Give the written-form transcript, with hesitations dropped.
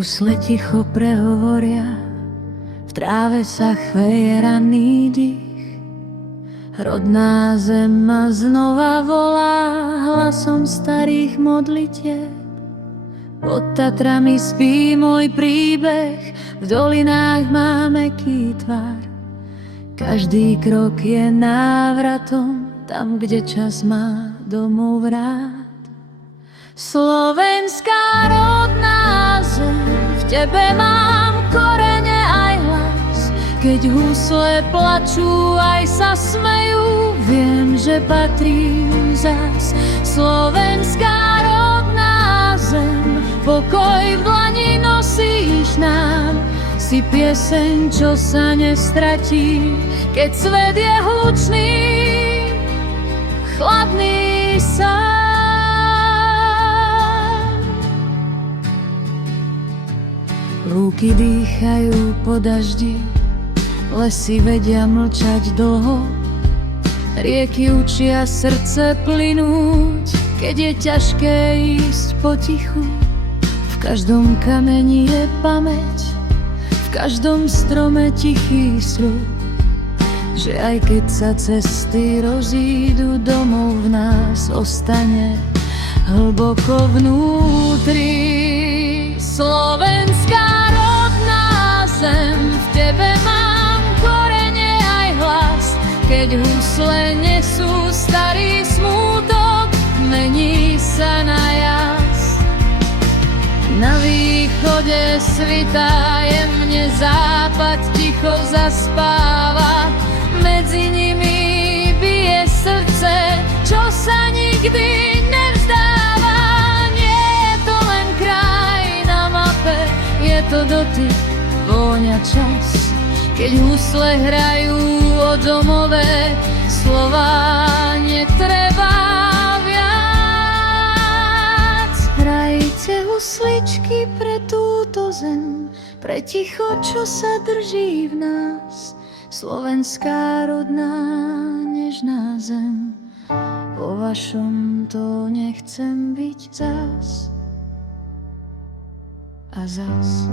Husle ticho prehovoria, v tráve sa chveje ranný dých. Rodná zem ma znova volá hlasom starých modlitieb. Pod Tatrami spí môj príbeh, v dolinách má mäkký tvar. Každý krok je návratom, tam, kde čas má domov vrát. Slovenská rodná zem, v tebe mám korene aj hlas. Keď husle plačú, aj sa smejú, viem, že patrím zas. Slovenská rodná zem, pokoj v dlani nosíš nám. Si pieseň, čo sa nestratí, keď svet je hlučný, chladný sám. Lúky dýchajú po daždi, lesy vedia mlčať dlho. Rieky učia srdce plynúť, keď je ťažké ísť potichu. V každom kameni je pamäť, v každom strome tichý sľub, že aj keď sa cesty rozídu, domov v nás ostane hlboko vnútri. Slovenská rodná zem, v tebe mám korene aj hlas. Keď husle nesú starý smútok, mení sa na jas. Na východe svitá jemne, západ ticho zaspáva. Medzi nimi bije srdce, čo sa nikdy nevzdáva. Nie je to len kraj na mape, je to dotyk, vôňa, čas. Keď husle hrajú o domové, slova netreba viac. Hrajte husličky pre túto zem, pre ticho, čo sa drží v nás. Slovenská rodná nežná zem, po vašom to nechcem byť zas a zas.